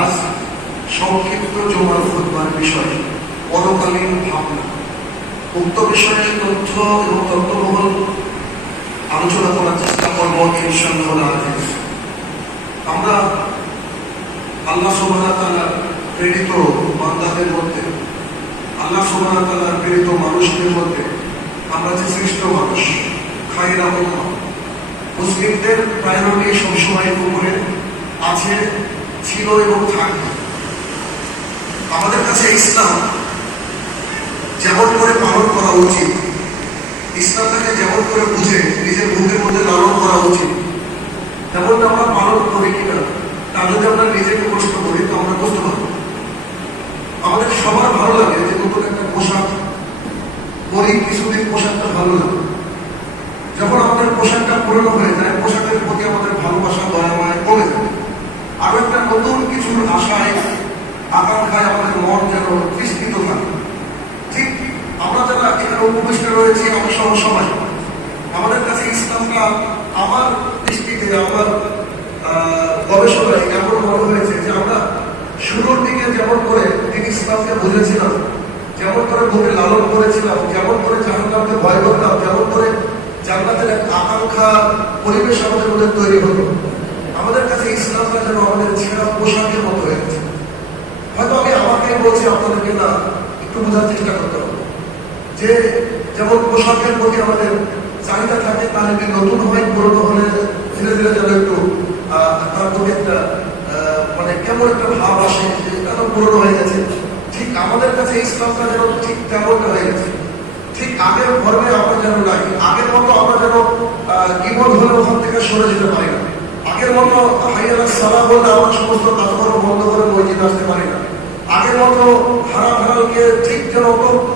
আজ সংক্ষিপ্ত জমার খুতবার বিষয় পরকালীন ভাবনা। উক্ত বিষয়ে তথ্য এবং তত্ত্ববহুল আলোচনা করার চেষ্টা করব ইনশাআল্লাহ। আমরা আল্লাহ সুবহানাহু ওয়া তাআলার প্রেরিত বান্দাদের মধ্যে, আল্লাহ সুবহানাহু ওয়া তাআলার প্রেরিত মানুষদের মধ্যে আমরা যে শ্রেষ্ঠ মানুষ, খায়রা উম্মাহ, মুসলিমদের প্রায়োরিটি সবসময় উপরে আছে, ছিল এবং থাকবে। আমাদের কাছে ইসলাম যেমন করে পালন করা উচিত, ইসলামটাকে যেমন করে বুঝে নিজের বুকের মধ্যে লালন করা উচিত, তেমন আমরা পালন করি কিনা তা যদি আমরা নিজেকে প্রশ্ন করি তো আমরা বুঝতে পারবো। আমাদের সবার ভালো লাগে যে নতুন একটা পোশাক পরি, কিছুদিন পোশাকটা ভালো লাগে। যখন আমাদের পোশাকটা পুরনো হয়ে যায়, পোশাকের প্রতি আমাদের ভালোবাসা দয়া মায়া কমে যায়। আরো একটা নতুন কিছুর আশায় আকাঙ্ক্ষায় আমাদের মন যেন বিস্তৃত থাকে। ঠিক আমরা যারা এখানে উপবিষ্ট রয়েছি, আমরা সহ সবাই, আমাদের কাছে ইসলামটা আমার দৃষ্টিতে, আমার গবেষণায় এমন মনে হয়েছে যে আমরা শুরুর দিকে যেমন করে তিনি ইসলামকে বুঝেছিলাম, যেমন করে বুকে লালন করেছিলাম, যেমন করে জাহান্নামকে ভয় করতাম, যেমন করে জান্নাতের এক আকাঙ্ক্ষা পরিবেশ আমাদের মধ্যে তৈরি হতো, আমাদের কাছে ইসলামটা যেন আমাদের ছেঁড়া পোশাকের মতো হয়ে গেছে। হয়তো আমি আমাকে বলছি, আপনাদেরকে না, একটু বোঝার চেষ্টা করতে হবে যে যেমন পোশাকের প্রতি আমাদের চাহিদা থাকে, তার যদি নতুন হয়, পুরনো হলে ধীরে ধীরে যেন একটু তার প্রতি একটা মানে কেমন একটা ভাব আসে যে কেন পুরনো হয়ে গেছে। ঠিক আমাদের কাছে ইসলামটা যেন ঠিক তেমনটা হয়ে গেছে। ঠিক আগের ধর্মে আমরা যেন নাই, আগের মতো আমরা যেন জীবন হলে ওখান থেকে সরে যেতে পারি না। আগের মতো হাইয়ালা সালাম বললে আমরা সমস্ত কাজকর্ম বন্ধ করে মসজিদে আসতে পারি না। আগের মতো হারাম হারামকে ঠিক যেন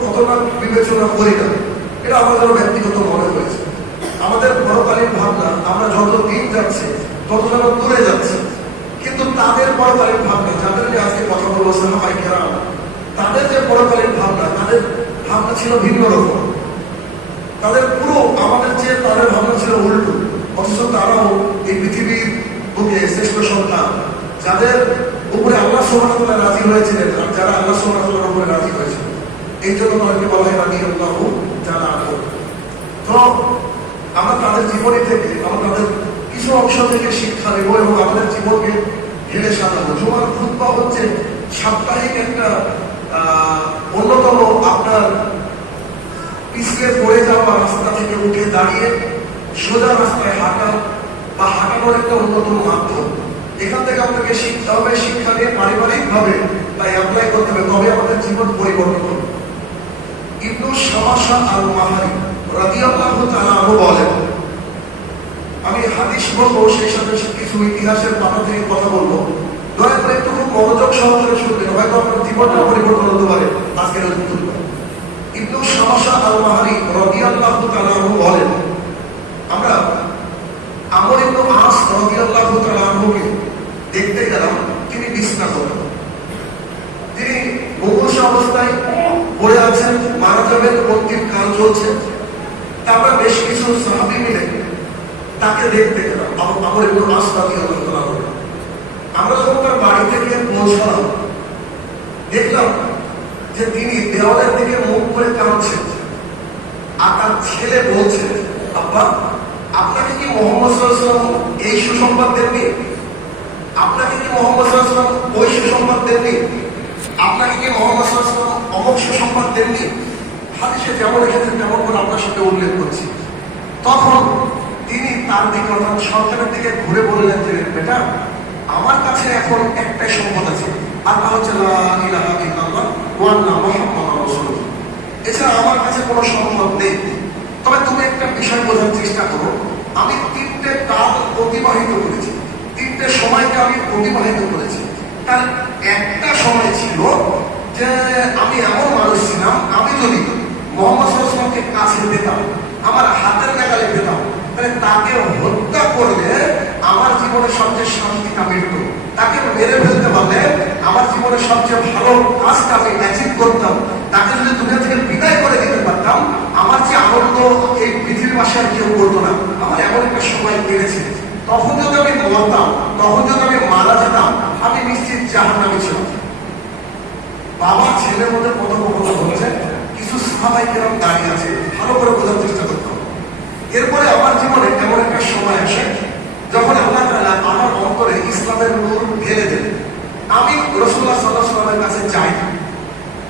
কতটা বিবেচনা করি না। এটা আমার যেন ব্যক্তিগত মনে হয়েছে। আমাদের পরকালীন ভাবনা আমরা যত দিন যাচ্ছে তত যেন দূরে যাচ্ছে, কিন্তু তাদের পরকালীন ভাবনা, যাদের নিয়ে আজকে কথা বলবো সাহাবায়ে কেরাম, তাদের যে পরকালীন ভাবনা, তাদের ভাবনা ছিল ভিন্ন রকম। তাদের পুরো আমাদের যে তাদের ভাবনা ছিল উল্টো, অথচ তারাও এই পৃথিবীর বুকে শ্রেষ্ঠ সন্তান, যাদের উপরে আল্লাহ সুবহানাহু ওয়া তাআলা রাজি হয়েছিলেন, আর যারা আল্লাহ সুবহানাহু ওয়া তাআলার উপরে রাজি হয়েছিল, এই জন্য তাদেরকে বলা হয় রাদিয়াল্লাহু তাআলা আনহু। তো আমরা তাদের জীবনী থেকে, আমরা তাদের কিছু অংশ থেকে শিক্ষা নেব এবং আমাদের জীবনকে ঢেলে সাজাবো। জুমার খুতবা হচ্ছে সাপ্তাহিক একটা অন্যতম আপনার পিছলে পড়ে যাওয়া রাস্তা থেকে উঠে দাঁড়িয়ে সোজা রাস্তায় হাঁটা বা হাঁটানোর একটা অন্যতম মাধ্যম। এখান থেকে আপনাকে শিখতে হবে, শিক্ষা নিয়ে পারিবারিক ভাবে তাই অ্যাপ্লাই করতে হবে, তবে আমাদের জীবন পরিবর্তন হবে। ইবনু শামাশা আল মাহারি রাদিয়াল্লাহু তাআলা আনহু বলেন, আমি হাদিস বলবো, সেই সাথে কিছু ইতিহাসের পাতা থেকে কথা বলবো, দয়া করে একটু খুব মনোযোগ সহকারে শুনবেন, হয়তো আপনার জীবনটা পরিবর্তন হতে পারে আজকের খুতবা। ইবনু শামাশা আল মাহারি রাদিয়াল্লাহু তাআলা আনহু বলেন, আমরা আমর ইবনে আস রাদিয়াল্লাহু তাআলা আনহুকে দেখতে গেলাম, তিনি বিছনা করতেন। তিনি মুমূর্ষ অবস্থায় পড়ে আছেন, মারা যাবেন, অন্তিম কাল চলছে। তা আমরা বেশ কিছু সাহাবী মিলে তাকে দেখতে গেলাম, আমর ইবনে আস রাদিয়াল্লাহু তাআলা আনহু। আমরা যখন তার বাড়িতে গিয়ে পৌঁছলাম, দেখলাম যে তিনি দেওয়ালের দিকে মুখ করে কাঁদছেন, আর তার ছেলে বলছে, আব্বা, আপনাকে কি মুহাম্মদ সাল্লাল্লাহু আলাইহি ওয়াসাল্লাম এই সুসংবাদ দেননি? আপনাকে কি মুহাম্মদ সাল্লাল্লাহু আলাইহি ওয়াসাল্লাম ওই সুসংবাদ দেননি? আপনাকে কি মুহাম্মদ সাল্লাল্লাহু আলাইহি ওয়াসাল্লাম অমুক সুসংবাদ দেননি? হাদিসে যেমন এসেছে তেমন করে আপনার সাথে উল্লেখ করছি। তখন তিনি তার দিকে, অর্থাৎ সন্তানের দিকে ঘুরে বললেন যে, বেটা, আমার কাছে এখন একটাই সম্পদ আছে, আর তা হচ্ছে লা ইলাহা ইল্লাল্লাহ ওয়া আন্না মুহাম্মাদুর রাসূলুল্লাহ। এছাড়া আমার কাছে কোনো সম্পদ নেই। তবে তুমি একটা বিষয় বোঝার চেষ্টা করো, আমি 3টে কাল অতিবাহিত করেছি, 3টে সময়কে আমি অতিবাহিত করেছি। তার একটা সময় ছিল যে আমি এমন মানুষ ছিলাম, আমি যদি মুহাম্মদ সাল্লাল্লাহু আলাইহি ওয়াসাল্লামকে কাছে পেতাম, আমার হাতের নাগালে পেতাম, তাহলে তাকে হত্যা করলে আমার জীবনের সবচেয়ে শান্তিটা মিলত। তাকে মেরে ফেলতে পারলে আমার জীবনের সবচেয়ে ভালো কাজটা আমি অ্যাচিভ করতাম। তাকে যদি দুনিয়া থেকে বিদায় করে দিতে পারতাম, আমার যে আনন্দ এই পৃথিবীর পাশে আর কেউ করতো না। আমার এমন একটা সময় পেরেছে, তখন যদি আমি মরতাম, তখন যদি আমি মারা যেতাম, আমি নিশ্চিত জাহান্নামী ছিলাম। বাবা ছেলের মধ্যে কথোপকথন হচ্ছে, কিছু সাহাবায়ে কেরাম দাঁড়িয়ে আছে, ভালো করে বোঝার চেষ্টা করতে হবে। এরপরে আমার জীবনে এমন একটা সময় আসে যখন আল্লাহ তাআলা আমার অন্তরে ইসলামের নূর ঢেলে দেন। আমি রাসূলুল্লাহ সাল্লাল্লাহু আলাইহি ওয়াসাল্লামের কাছে যাই,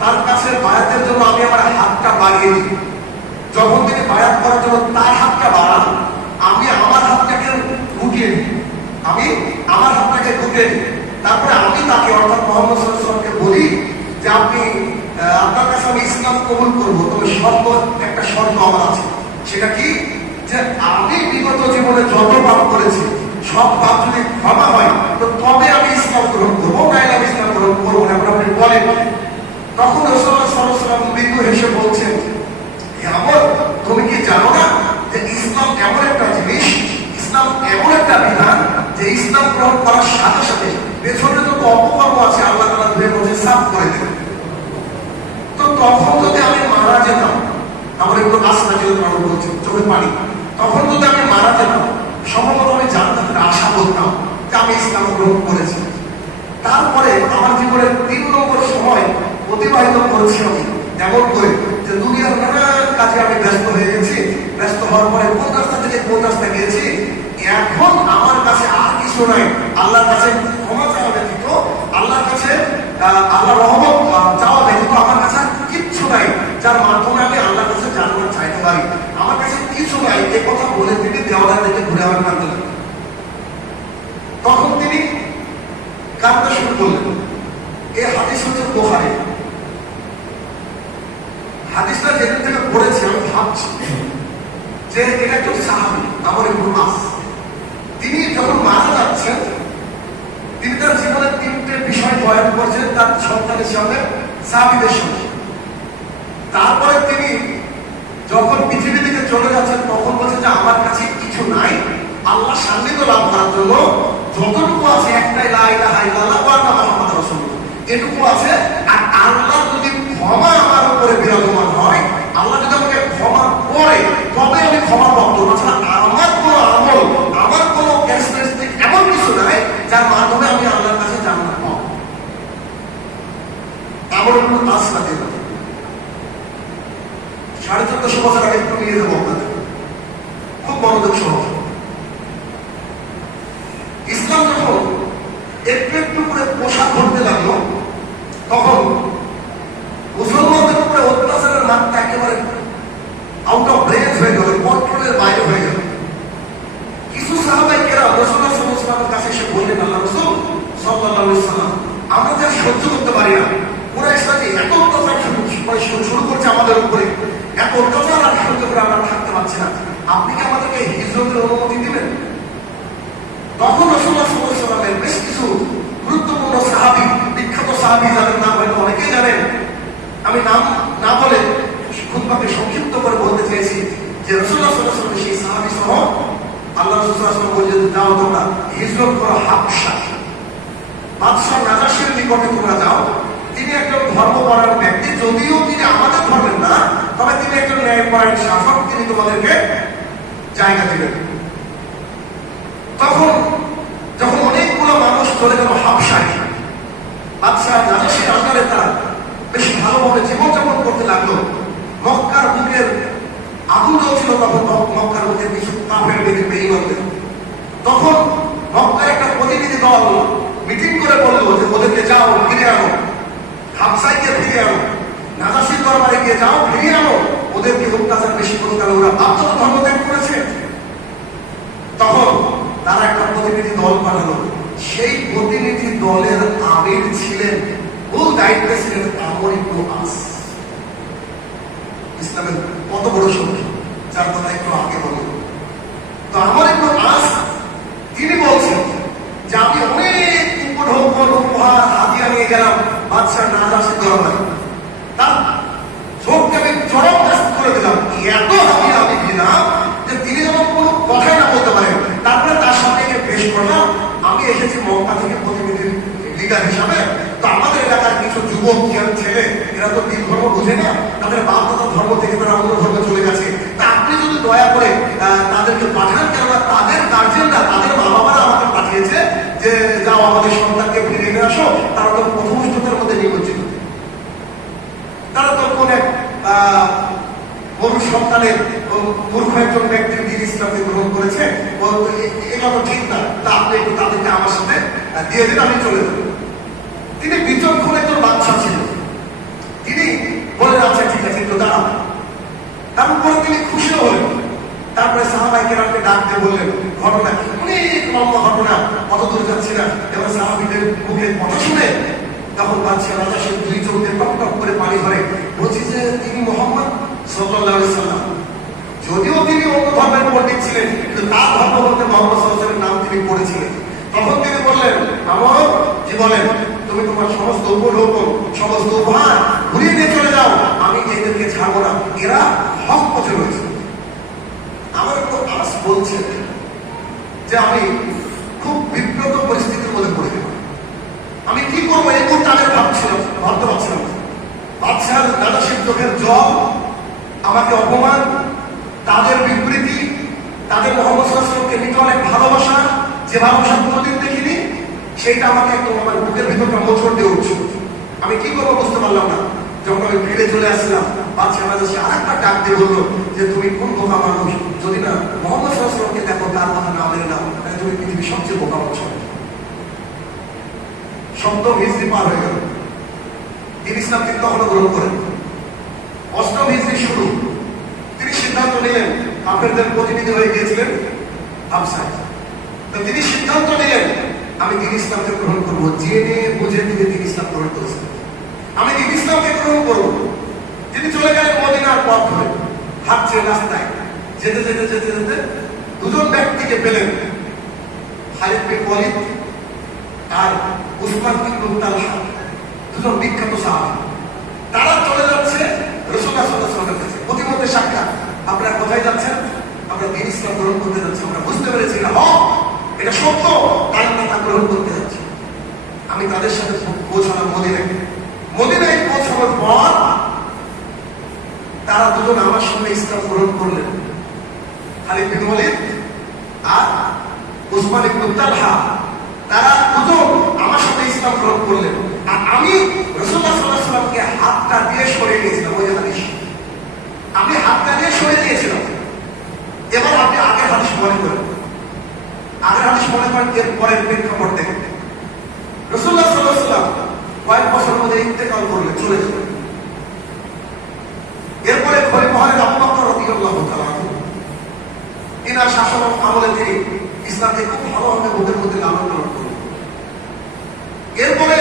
তার কাছে বায়াতের জন্য আমি আমার হাতটা বাড়িয়ে দিই। যখন তিনি বায়াত করার জন্য তার হাতটা বাড়ান, আমি আমার হাতটাকে গুটিয়ে দিই, আমি আমার হাতটাকে গুটিয়ে দিই। তারপরে আমি তাকে অর্থাৎ মুহাম্মদ সাল্লাল্লাহু আলাইহি ওয়াসাল্লামকে বলি যে আপনি আপনার কাছে আমি ইসলাম কবুল করবো, তবে একটা শর্ত আমার আছে। সেটা কি? যে আমি বিগত জীবনে যত পাপ করেছি সব পাপ যদি ক্ষমা হয় তো তবে আমি ইসলাম গ্রহণ করবো, নাইলে আমি ইসলাম গ্রহণ করবো না। আপনি বলেন। তখন রাসূলুল্লাহ সাল্লাল্লাহু আলাইহি ওয়াসাল্লাম মৃদু হেসে বলছেন, আমর তুমি কি জানো না যে ইসলাম এমন একটা জিনিস, ইসলাম এমন একটা বিধান যে ইসলাম গ্রহণ করার সাথে সাথে পেছনে যত অপকর্ম আছে আল্লাহ তাআলা ধুয়ে মুছে সাফ করে দেবেন। তো তখন যদি আমি মারা যেতাম, আমার একটু আস্থা যেহেতু আমি বলছি চোখে পানি, তখন যদি আমি মারা যেতাম, সম্ভবত আমি জান্নাতের আশা করতাম যে আমি ইসলাম গ্রহণ করেছি। তারপরে আমার জীবনের 3 নম্বর সময় অতিবাহিত করেছি আমি এমন করে যে দুনিয়ার নানান কাজে আমি ব্যস্ত হয়ে গেছি। ব্যস্ত হওয়ার পরে কোন রাস্তা থেকে কোন রাস্তা গিয়েছি, এখন আমার কাছে আর কিছু নাই। আল্লাহর কাছে ক্ষমা চাওয়া ব্যতীত, আল্লাহর কাছে আল্লাহর রহমত চাওয়া ব্যতীত আমার কাছে কিচ্ছু নাই যার মাধ্যমে আমি আল্লাহর কাছে জান্নাত চাইতে পারি। আমার কাছে কিছু নাই। এই কথা বলে তিনি দেওয়ালা থেকে ঘুরে আবার কাঁদতে লাগলেন। তখন তিনি কাঁদতে শুরু করলেন। এই হাদিস হচ্ছে বুখারী। হাদিসটা যেদিন থেকে পড়েছি আমি ভাবছি যে এটা একজন সাহাবী, আমর ইবনে আস। তিনি যখন মারা যাচ্ছেন, তিনি তার জীবনের 3টে বিষয় বয়ান করছেন তার সন্তানের সঙ্গে, সাহাবীদের সঙ্গে। তারপরে তিনি যখন পৃথিবী থেকে চলে যাচ্ছেন তখন বলছেন যে আমার কাছে কিছু নাই, আল্লাহ সান্নিধ্য লাভ করার জন্য যতটুকু আছে একটাই লা ইলাহা ইল্লাল্লাহ ওয়া আন্না মুহাম্মাদুর রাসূলুল্লাহ, এটুকু আছে। আর আল্লাহ যদি ক্ষমা আমার উপরে বিরাজমান হয়, আল্লাহ যদি আমাকে ক্ষমা করে তবে আমি ক্ষমা পাবো। তাছাড়া আমার কোনো আমল, আমার কোনো ক্যারেক্টারিস্টিক এমন কিছু নাই যার মাধ্যমে আমি আল্লাহর কাছে জান্নাত পাবো। আমার কোনো আস্থা দেব 1450 বছর আগে একটু নিয়ে যাবো আপনাদের, খুব মনোযোগ সহ। ইসলাম যখন একটু একটু করে পোশাক ধরতে লাগলো, তখন মুসলমানদের উপরে অত্যাচারের মাত্রা একেবারে আউট অফ রেঞ্জ হয়ে গেল, কন্ট্রোলের বাইরে হয়ে গেল। কিছু সাহাবায়ে কেরাম রাসূলুল্লাহ সাল্লাল্লাহু আলাইহি ওয়াসাল্লামের কাছে এসে বললেন, আল্লাহ রাসূল সাল্লাল্লাহু আলাইহি ওয়াসাল্লাম, আমরা যা সহ্য করতে পারি না, কুরাইশরা যে এত অত্যাচার শুরু করছে আমাদের উপরে, এত অত্যাচার আর সহ্য করে আমরা থাকতে পারছি না, আপনি কি আমাদেরকে হিজরতের অনুমতি দিবেন? তখন রাসূলুল্লাহ সাল্লাল্লাহু আলাইহি ওয়াসাল্লামের বেশ কিছু গুরুত্বপূর্ণ সাহাবী, বিখ্যাত সাহাবী, যাদের নাম হয়তো অনেকেই জানেন, আমি নাম না বলে খুতবাকে সংক্ষিপ্ত করে বলতে চেয়েছি যে রাসূলুল্লাহ সাল্লাল্লাহু আলাইহি ওয়াসাল্লাম সেই সাহাবী সহ আল্লাহ রাসূল সাল্লাল্লাহু আলাইহি ওয়াসাল্লাম বললেন, যাও তোমরা হিজরত করো হাবশা, বাদশা নাজাশীর নিকটে তোমরা যাও। তিনি একজন ধর্মপরায়ণ ব্যক্তি, যদিও তিনি আমাদের ধর্মের না, তবে তিনি একজন ন্যায়পরায়ণ শাসক, তিনি তোমাদেরকে জায়গা দিবেন। তখন যখন অনেকগুলো মানুষ চলে গেল হাবশায়, বাদশা নাজাশীর আন্ডারে তারা বেশ ভালোভাবে জীবনযাপন করতে লাগলো। মক্কার বুকের আগুন জ্বলছিল তখন, মক্কার বুকের কিছু কাফের বেঈমানদের। তখন মক্কার একটা প্রতিনিধি দল মিটিং করে বললো যে ওদেরকে যাও ফিরে আনো, হাবশাইকে ফিরে আনো, নাজাশীর দরবারে গিয়ে যাও ফিরে আনো, ওদেরকে অত্যাচার বেশি করতে গেলে ওরা বাধ্যতা ধর্ম ত্যাগ করেছে। তখন তারা একটা প্রতিনিধি দল পাঠালো। সেই প্রতিনিধি দলের আমির ছিলেন, মূল দায়িত্বে ছিলেন আমর ইবনে আস। ইসলামের কত বড় শক্তি, যার কথা একটু আগে বলব। তো আমর ইবনে আস তিনি বলছেন যে আমি অনেক উপহার হাতিয়া নিয়ে গেলাম বাদশা নাজাশীর দরবারে, তার চোখকে আমি চরম ব্যস্ত করে দিলাম, এত হাতিয়া আমি দিলাম যে তিনি যেন কোনো কথাই না বলতে পারেন। তারপরে তার সামনে পেশ করলাম, আমি এসেছি মক্কা থেকে প্রতিনিধির লিডার হিসাবে, তো আমাদের এলাকার কিছু যুবক ছেলে, এরা তো দিন ধর্ম বোঝে না, তাদের বাপ দাদা ধর্ম থেকে তারা অন্য ধর্মে চলে গেছে। তা আপনি যদি দয়া করে তাদেরকে পাঠান, কেননা তাদের গার্জেনরা, তাদের মা বাবারা আমাকে পাঠিয়ে আমাদের সন্তানকে ফিরে নিয়ে আসো, তারা তো পথভ্রষ্টতার মধ্যে নিমজ্জিত। তারা তো কোন এক মরু সন্তানের মূর্খ একজন ব্যক্তির দিন ইসলামকে গ্রহণ করেছে, এটা তো ঠিক না, তা আপনি একটু তাদেরকে আমার সাথে দিয়ে দিন, আমি চলে যাব। তিনি বিচক্ষণ একজন বাচ্চা ছিল, তিনি বলেন আচ্ছা ঠিক আছে একটু দাঁড়ান। তারপরে তিনি খুশিও হলেন। তারপরে সাহাবাই কেরামকে ডাক দিয়ে বললেন ঘটনা কি, অনেক লম্বা ঘটনা, অত দূর যাচ্ছি না। এবার সাহাবিদের মুখের কথা শুনে তখন বাচ্চা রাজা সে দুই চোখ দিয়ে টপ টপ করে পানি ধরে বলছি যে তিনি মোহাম্মদ সাল্লাল্লাহু আলাইহি সাল্লাম। যদিও তিনি অন্য ধর্মের পণ্ডিত ছিলেন, কিন্তু তার ধর্ম বলতে মোহাম্মদ সাল্লাল্লাহু আলাইহি সাল্লামের নাম তিনি পড়েছিলেন। তখন তিনি বললেন আমর জি বলেন, তুমি তোমার সমস্ত উপঢৌকন সমস্ত উপহার ঘুরিয়ে নিয়ে চলে যাও, আমি এদেরকে ছাড়বো না, এরা হক পথে রয়েছে। আমার একটু আস বলছে যে আমি খুব বিব্রত পরিস্থিতির মধ্যে পড়ে গেলাম, আমি কি করবো এই মুহূর্তে আমি ভাবছিলাম, ভাবতে পারছিলাম। বাদশাহ নাজাশীর চোখের জল, আমাকে অপমান, তাদের বিবৃতি, তাদের মোহাম্মদ সাল্লাল্লাহু আলাইহি ওয়াসাল্লামকে নিতে অনেক ভালোবাসা, যে ভালোবাসা কোনোদিন দেখিনি, সেটা আমাকে একদম আমার বুকের ভিতরটা মোচড় দিয়ে উঠছে। আমি কি করবো বুঝতে পারলাম না। যখন আমি ফিরে চলে আসছিলাম, বাদশাহ নাজাশী আরেকটা ডাক দিয়ে বললো যে তুমি কোন বোকা মানুষ, যদি না মোহাম্মদ সাল্লাল্লাহু আলাইহি ওয়াসাল্লামকে দেখো, তার কথা না মেনে নাও, তাহলে তুমি পৃথিবীর সবচেয়ে বোকা হচ্ছ। সপ্তম হিজরি পার হয়ে গেল, তিনি ইসলাম কিন্তু তখনও গ্রহণ করেন। অষ্টম হিজরি শুরু, তিনি সিদ্ধান্ত নিলেন, কাফেরদের প্রতিনিধি হয়ে গিয়েছিলেন হাবশায়, তো তিনি সিদ্ধান্ত নিলেন আমি দিন ইসলামকে গ্রহণ করবো। জেনে বুঝে তিনি দিন ইসলাম গ্রহণ করেছেন, আমি দিন ইসলামকে গ্রহণ করবো। তিনি চলে গেলেন মদিনার পথ ধরে, হাঁটছে রাস্তায়, যেতে যেতে যেতে যেতে দুজন ব্যক্তিকে পেলেন, খালিদ বিন ওয়ালিদ আর উসমান ইবনে তালহা, দুজন বিখ্যাত সাহাবী। তারা চলে যাচ্ছে রাসূলুল্লাহ সাল্লাল্লাহু আলাইহি ওয়াসাল্লামের কাছে, প্রতিমধ্যে সাক্ষাৎ, আপনারা কোথায় যাচ্ছেন? আমরা দিন ইসলাম গ্রহণ করতে যাচ্ছি, আমরা বুঝতে পেরেছি না এটা সত্য, তাই আমরা তা গ্রহণ করতে যাচ্ছি। আমি তাদের সাথে পৌঁছালাম মদিনায়। মদিনায় পৌঁছানোর পর তারা দুজন আমার সঙ্গে ইসলাম গ্রহণ করলেন, খালিদ বিন ওয়ালিদ আর উসমান ইবনে তালহা। তারা দুজন আমার সাথে ইসলাম গ্রহণ করলেন, আর আমি রাসূলুল্লাহ সাল্লাল্লাহু আলাইহি ওয়াসাল্লামকে হাতটা দিয়ে সরে দিয়েছিলাম। ওই হাদিস আমি হাতটা দিয়ে সরে দিয়েছিলাম। এবার আপনি আগের হাদিস মনে করেন, আগের হাদিস মনে করেন, এর পরের প্রেক্ষাপট দেখেন। রাসূলুল্লাহ সাল্লাল্লাহু আলাইহি ওয়াসাল্লাম কয়েক বছরের মধ্যে ইন্তেকাল করলেন, চলে গেলেন। এরপরে খলিফা হলেন আবু বকর রাদিয়াল্লাহু তাআলা আনহু। তিনার শাসন আমলে তিনি ইসলামকে খুব ভালোভাবে বুকের মধ্যে লালন পালন করলেন। এরপরে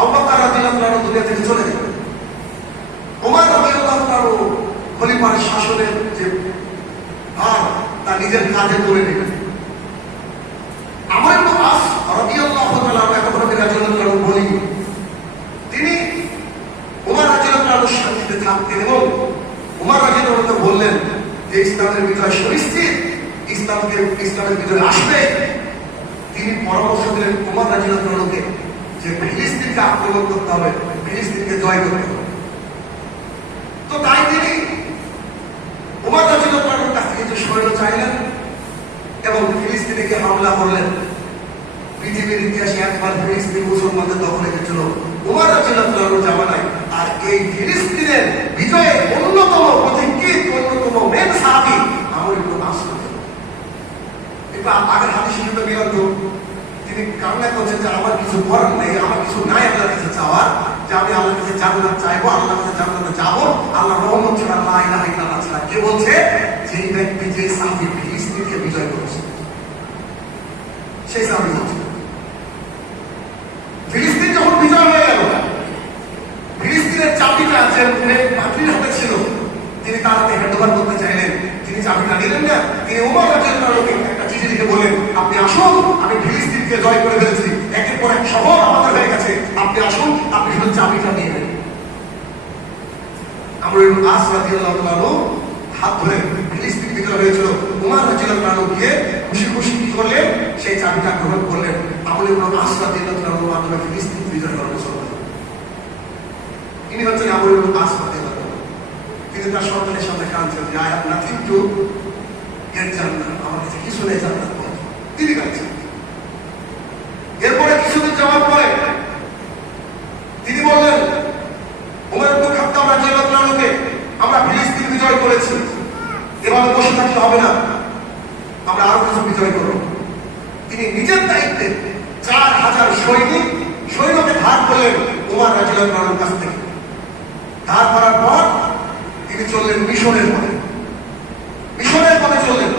আবু বকর রাদিয়াল্লাহু তাআলা দুনিয়া থেকে চলে গেলেন। ওমর রাদিয়াল্লাহু তাআলা খলিফার শাসনের যে ভার তা নিজের কাঁধে তুলে নিলেন। আমর ইবনে আস রাদিয়াল্লাহু তাআলা রাদিয়াল্লাহু তাআলা বলি, তিনি ওমর রাদিয়াল্লাহু তাআলার সাথে থাকতেন এবং ওমর রাদিয়াল্লাহু তাআলা বললেন যে ইসলামের বিজয় সুনিশ্চিত, ইসলামের বিজয় আসবে। তিনি পরামর্শ দিলেন ওমর রাদিয়াল্লাহু তাআলাকে যে ফিলিস্তিনকে আক্রমণ করতে হবে, ফিলিস্তিনকে জয় করতে হবে। তো তাই তিনি ওমর রাদিয়াল্লাহু তাআলার কাছ থেকে যে সৈন্য চাইলেন এবং ফিলিস্তিনে গিয়ে হামলা করলেন। পৃথিবীর ইতিহাসে একবার ফিলিস্তিন মুসলমানদের দখলে গেছিল ওমর রাদিয়াল্লাহু তাআলার জামানায়। আর এই ফিলিস্তিনের বিজয়ের অন্যতম প্রতীক্ষিত, অন্যতম মেন সাহাবী আমর ইবনে আস। একটু আগের হাদিসের সাথে মিলান তো, তিনি কান্না করছেন যে আমার কিছু করার নেই, আমার কিছু নাই আল্লাহর কাছে চাওয়ার, যে আমি আল্লাহর কাছে জান্নাত চাইবো, আল্লাহর কাছে জান্নাতে যাবো, আল্লাহর রহমত ছাড়া, লা ইলাহা ইল্লাল্লাহ ছাড়া। কে বলছে? যেই ব্যক্তি, যে সাহাবী ফিলিস্তিনকে বিজয় করেছে, সেই সাহাবী বলছে। ফিলিস্তিন যখন বিজয় হয়ে গেল, ফিলিস্তিনের চাবিটা যে পাত্রীর হাতে ছিল, তিনি তার হাতে হ্যান্ডওভার করতে চাইলেন। তিনি চাবিটা নিলেন না, তিনি ওমর রাদিয়াল্লাহু তাআলাকে একটা চিঠি লিখে বলেন, আপনি আসুন, আমি ফিলিস্তিনকে জয় করে ফেলেছি, একের পর এক শহর আমাদের হয়ে গেছে, আপনি আসুন, আপনি শুধু চাবিটা নিয়ে নেন। আমর ইবনে আস রাদিয়াল্লাহু তাআলা হাত ধরে, ফিলিস্তিন বিজয় হয়েছিল, ওমর রাদিয়াল্লাহু তাআলা গিয়ে খুশি খুশি কি করলেন? সেই চাবিটা গ্রহণ করলেন। আমর ইবনে আস রাদিয়াল্লাহু তাআলার মাধ্যমে ফিলিস্তিন বিজয় হল মুসলমান। ইনি হচ্ছেন আমর ইবনে আস রাদিয়াল্লাহু তাআলা। তিনি তার সন্তানের সামনে কাঁদছেন যে I have nothing to get জান্নাত, আমার কাছে কিছু নেই জান্নাত পাওয়ার। তিনি কাঁদছেন। এরপরে কিছু তিনি নিজের দায়িত্বে 4000 সৈন্যকে ধার করলেন উমর রাদিয়াল্লাহু আনহুর কাছ থেকে। ধার করার পর তিনি চললেন মিশরের পথে চললেন।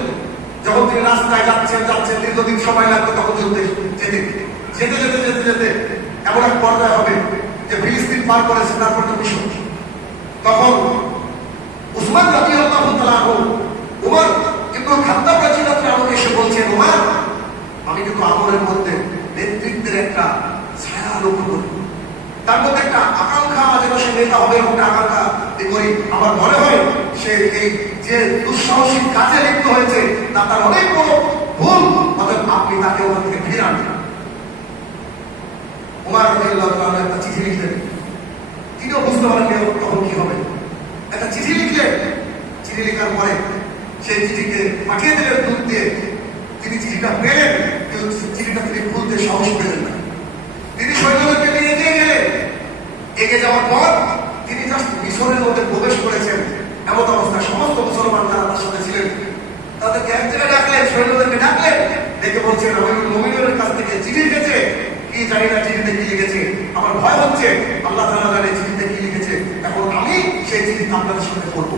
যখন তিনি রাস্তায় যাচ্ছেন দীর্ঘদিন সময় লাগবে তখন যেতে এমন এক পর্যায়ে হবে যে ফিলিস্তিন পার করেছে, তারপর তো মিশর। তখন উসমান রাদিয়াল্লাহু তাআলা আনহু উমর ইবনে খাত্তাব রাদিয়াল্লাহু আনহু এসে বলছেন, উমর আমি কিন্তু আমরের মধ্যে নেতৃত্বের একটা ছায়া লক্ষ্য করি, তার মধ্যে একটা আকাঙ্ক্ষা যেন সে নেতা হবে এবং আকাঙ্ক্ষা করি। আমার মনে হয় সে এই যে দুঃসাহসিক কাজে লিপ্ত হয়েছে না, তার অনেক বড় ভুল, অতএব আপনি তাকে ওখান থেকে ফিরান। উমর রাদিয়াল্লাহু তাআলা একটা চিঠি লিখলেন। তিনিও বুঝতে পারেন তখন কি হবে। একটা চিঠি লিখলেন। চিঠি লেখার পরে সেই চিঠিকে পাঠিয়ে দিলেন দূত দিয়ে। তিনি চিঠিটা পেলেন, কিন্তু চিঠিটা তিনি খুলতে সাহস পেলেন না। তিনি সৈন্যদেরকে নিয়ে এগিয়ে গেলেন। এগিয়ে যাওয়ার পর তিনি জাস্ট মিশরের মধ্যে প্রবেশ করেছেন। এমন অবস্থায় সমস্ত মুসলমান যারা তার সাথে ছিলেন তাদেরকে এক জায়গায় ডাকলেন, সৈন্যদেরকে ডাকলেন, ডেকে বলছেন আমিরুল মুমিনের কাছ থেকে চিঠি লিখেছে, কি জানি না চিঠিতে কি লিখেছে, আমার ভয় হচ্ছে, আল্লাহ তাআলা জানে চিঠিতে কি লিখেছে, এখন আমি সেই চিঠি আপনাদের সাথে পড়ব।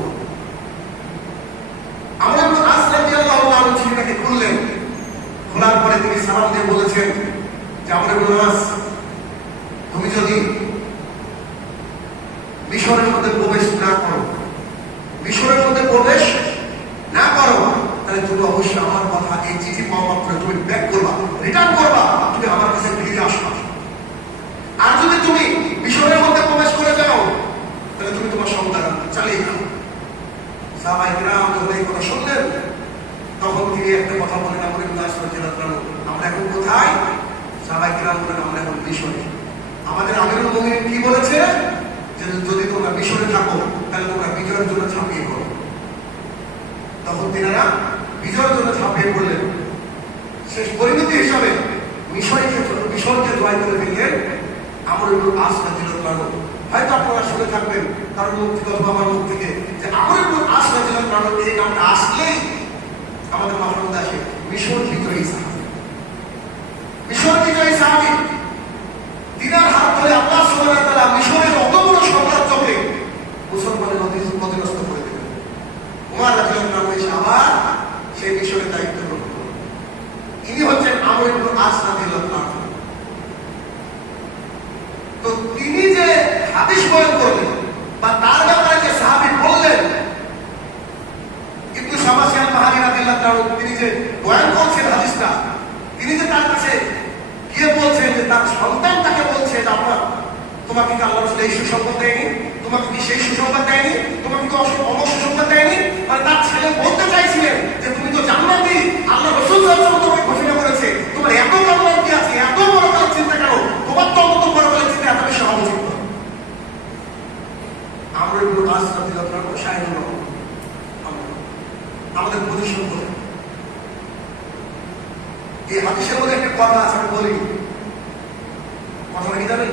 আমর ইবনে আস রাদিয়াল্লাহু আনহু চিঠিটাকে খুললেন। খোলার পরে তিনি সালাম দিয়ে বলেছেন যে আমর ইবনে আস, তুমি যদি মিশরের মধ্যে প্রবেশ না করো, তাহলে তুমি অবশ্যই আমার কথা এই চিঠি পাওয়া মাত্র তুমি ব্যাক করবা, রিটার্ন করবা, তুমি আমার কাছে ফিরে আসবা। আর যদি তুমি মিশরের মধ্যে প্রবেশ করে যাও তাহলে তুমি তোমার সন্তান চালিয়ে যাও। সাহাবায়ে কিরাম যখন এই কথা শুনলেন তখন তিনি একটা কথা বলেন, আমর ইবনে আস রাদিয়াল্লাহু আনহু, আমরা এখন কোথায়? সাহাবায়ে কিরাম বলেন, আমরা এখন মিশরে। আমাদের আমিরুল মুমিনিন কি বলেছে যে যদি তোমরা মিশরে থাকো তাহলে তোমরা বিজয়ের জন্য ঝাঁপিয়ে পড়ো। তখন তিনারা বিজয়ের জন্য ঝাঁপিয়ে পড়লেন। শেষ পরিণতি হিসাবে মিশরকে জয় করে দিলেন আমর ইবনে আস রাদিয়াল্লাহু আনহু। হয়তো আপনারা শুনে থাকবেন কারণ মুখ থেকে অথবা আমার মুখ থেকে যে আমর ইবনে আস রাদিয়াল্লাহু আনহু এই নামটা আসলেই আমাদের মাথার মধ্যে আসে মিশর বিজয়ী সাহাবী। তিনার হাত ধরে আল্লাহ সুবহানাহু ওয়া তাআলা মিশরের অত বড় সাম্রাজ্যকে মুসলমানের অধীনস্থ করে দিলেন। উমর রাদিয়াল্লাহু আনহু এসে আবার সেই মিশরের দায়িত্ব গ্রহণ করলেন। ইনি হচ্ছেন আমর ইবনে আস রাদিয়াল্লাহু আনহু। তো তিনি যে হাদিস বয়ান করলেন বা তার ব্যাপারে যে সাহাবী বললেন, ইবনে শাবাসিয়ান মাহারি রাদিয়াল্লাহু আনহু তিনি যে বয়ান করছেন হাদিসটা, তিনি যে তার কাছে গিয়ে বলছেন যে তার সন্তান তাকে বলছে যে আপনার তোমাকে কি আল্লাহ রাসূল এই সুসংবাদ দেয়নি, তোমাকে কি সেই সুসংবাদ দেয়নি, তোমাকে কি অমর সুসংবাদ দেয়নি। মানে তার ছেলে বলতে চাইছিলেন যে তুমি তো জান্নাতি, আল্লাহ রাসূল সাল্লাল্লাহু আলাইহি ওয়াসাল্লাম তোমাকে ঘোষণা করেছে, তোমার এত বড় কি আছে, এত বড় কাজ চিন্তা করো, তোমার তো অত বড় কাজ চিন্তা এত বেশি হওয়া উচিত নয়। আমর ইবনে আস রাদিয়াল্লাহু আনহু শাহিদ আমাদের পজিশন করে এই হাদিসের মধ্যে একটা কথা আছে, আমি বলি কথা কি জানেন?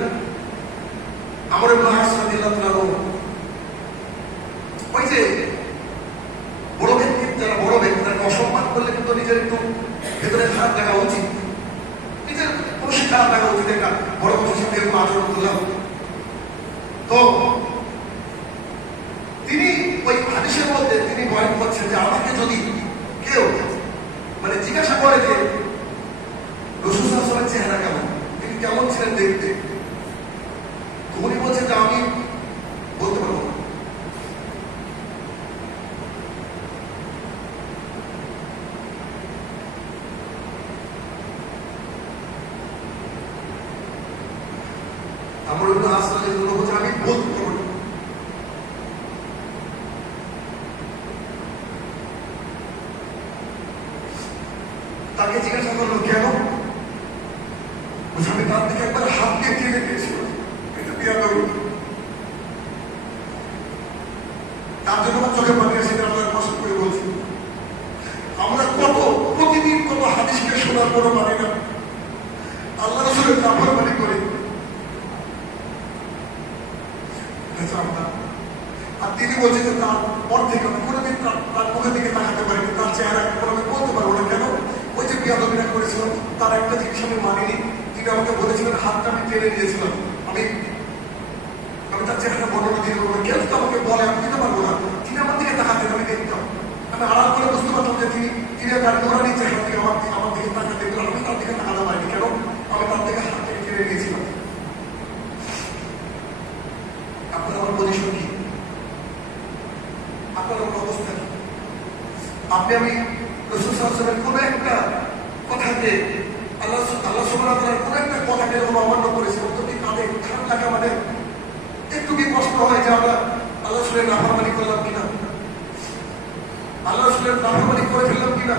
আমর ইবনে আস রাদিয়াল্লাহু আনহু ওই যে বড় ব্যক্তি, যারা বড় ব্যক্তি তাকে অসম্মান করলে কিন্তু নিজের একটু ভেতরে খারাপ লাগা উচিত, নিজের অবশ্যই খারাপ লাগা উচিত। একটা বড় মানুষের সাথে এরকম আচরণ করলাম। তো তিনি ওই হাদিসের মধ্যে তিনি বয়ান করছেন যে আমাকে যদি কেউ মানে জিজ্ঞাসা করে যে রাসূল সাল্লাল্লাহু আলাইহি ওয়াসাল্লামের চেহারা কেমন, তিনি কেমন ছিলেন দেখতে, উনি বলছেন যে আমি বলতে পারবো না। আমর ইবনে আস রাদিয়াল্লাহু আনহু বলছেন আমি বলতে পারবো না। তাকে জিজ্ঞাসা করলো কেন, আমি তার দিকে একবার হাত দিয়ে টেনে দিয়েছিলাম, এটা দিয়া দেবো। তার জন্য চোখে পানি আসে, আমরা কষ্ট করে বলছি আমরা প্রতিদিন কত হাদিসকে শোনার পরও মানি না, আল্লাহ রাসূলের নাফরমানি করি। আর তিনি বলছেন যে তারপর থেকে আমি কোনোদিন তার মুখের দিকে তাকাতে পারিনি, তার চেহারা এখন আমি বলতে পারবো না। কেন? ওই যে বিয়াদবিরা করেছিলাম তার একটা জিনিস আমি মানিনি। তিনি আমাকে বলেছিলেন, হাতটা আমি টেনে নিয়েছিলাম। আমি তার চেহারা বর্ণনা দিতে পারবো, কেউ তো আমাকে বলে আমি দিতে পারবো না। তিনি আমার দিকে তাকাতেন, আমি দেখতাম। আমি আড়াল করে বুঝতে পারতাম যে তিনি তার নোরানি চেহারা থেকে আমার দিকে তাকাতেন। আমি তার দিকে তাকাতে পারিনি, কেন আমি তার থেকে হাত থেকে টেনে নিয়েছিলাম। আপনার আমার পজিশন কি? আপনার আমার অবস্থা কি? আমি রাসূল সাল্লাল্লাহু আলাইহি ওয়াসাল্লামের কোনো একটা কথাকে, আল্লাহ সুবহানাহু ওয়া তাআলার কোনো একটা কথাকে যখন অমান্য করেছি, তো কি তাদের খারাপ লাগে? আমাদের একটু কি কষ্ট হয় যে আমরা আল্লাহ রাসূলের নাফরমানি করলাম কিনা, আল্লাহ রাসূলের নাফরমানি করে ফেললাম কিনা,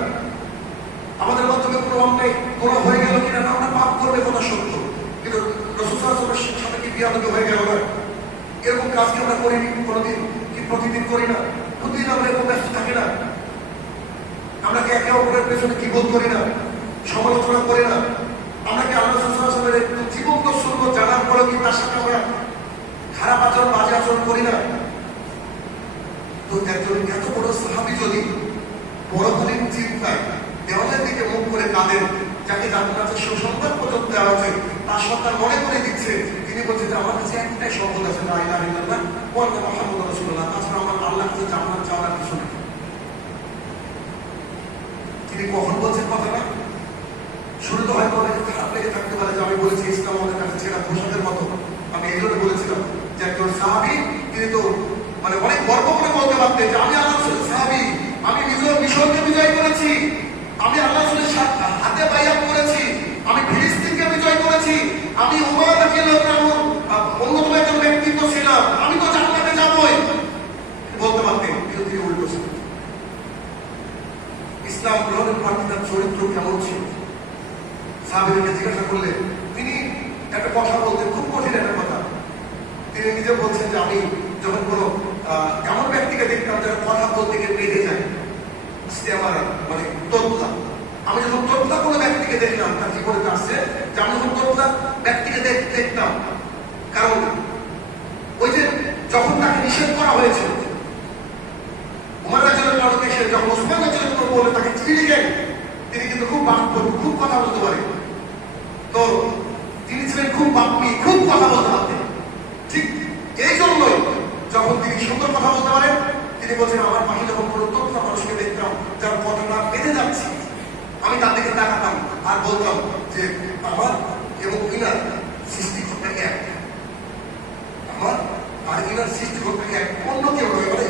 আমাদের মাধ্যমে কোনো অন্যায় গোনা হয়ে গেল কিনা? না, আমরা পাপ করবে কথা সত্য, কিন্তু রাসূল সাল্লাল্লাহু আলাইহি ওয়াসাল্লামের সাথে কি বিয়াদবি হয়ে গেল না? এরকম কাজ কি আমরা করিনি কোনোদিন? কি প্রতিদিন করি না? প্রতিদিন আমরা এরকম ব্যস্ত থাকি না? আমরা কি একে অপরের পেছনে কি বোধ করি না, সমালোচনা করি না? আমরা কি আল্লাহ রাসূল সাল্লাল্লাহু আলাইহি ওয়াসাল্লামের জীবন্ত সুন্নাত জানার পরেও কি তার সাথে আমরা খারাপ আচরণ, বাজে আচরণ করি না? তো একজন এত বড় সাহাবী যদি পরকালীন চিন্তায় দেওয়ালের দিকে মুখ করে কাঁদেন, যাকে জান্নাতের সুসংবাদ পর্যন্ত দেওয়া আছে, তার সন্তান মনে করে দিচ্ছে, তিনি বলছে যে আমার কাছে একটাই সম্পদ আছে, লা ইলাহা ইল্লাল্লাহ ওয়া আন্না মুহাম্মাদুর রাসূলুল্লাহ, তাছাড়া আমার আল্লাহর কাছে জান্নাত চাওয়ার কিছু নেই। তিনি কখন বলছেন কথাটা? শুরু তো হয়তো অনেক খারাপ লেগে থাকতে পারে যে আমি বলেছি ইসলাম আমাদের কাছে ছেঁড়া পোশাকের মতো। আমি এই জন্য বলেছিলাম যে একজন সাহাবী, তিনি তো মানে অনেক গর্ব করে বলতে পারতেন যে আমি আল্লাহ রাসূলের সাহাবী, আমি মিশরকে বিজয় করেছি, আমি আল্লাহ রাসূলের হাতে বাইআত করেছি, আমি ফিলিস্তিনকে বিজয় করেছি, আমি উমর রাদিয়াল্লাহু আনহু অন্যতম একজন ব্যক্তিত্ব ছিলাম, আমি তো জান্নাতে যাবই বলতে পারতেন। কিন্তু তিনি উল্টো ছিলেন। ইসলাম গ্রহণের পর তার চরিত্র কেমন ছিল? সাহাবীদেরকে জিজ্ঞাসা করলে তিনি একটা কথা বলতেন, খুব কঠিন একটা কথা। তিনি নিজে বলছেন যে আমি যখন কোনো এমন ব্যক্তিকে দেখতাম যারা কথা বলতে গিয়ে বেঁধে যায়, সে আমার মানে তোতলা, আমি যখন তোতলা কোনো ব্যক্তিকে দেখলাম, তার জীবনে আসছে যে আমি যখন তোতলা ব্যক্তিকে দেখতাম, কারণ ওই যে যখন তাকে নিষেধ করা হয়েছিল, উমর রাদিয়াল্লাহু আনহু এসে যখন ওসমান রাদিয়াল্লাহু আনহু বলে তাকে চিঠি লিখেন, তিনি কিন্তু খুব খুব কথা বলতে পারেন। তো তিনি ছিলেন খুব বাপ্পি, খুব কথা বলতে পারতেন। ঠিক এই জন্যই যখন তিনি সুন্দর কথা বলতে পারেন, তিনি বলছেন আমার পাশে যখন কোনো তথ্য মানুষকে দেখতাম যার কথাটা বেঁধে যাচ্ছে, আমি তার দিকে তাকাতাম আর বলতাম যে আমার এবং ইনার সৃষ্টিকর্তা এক, আমার আর ইনার সৃষ্টিকর্তা এক, অন্য কেউ নয়, মানে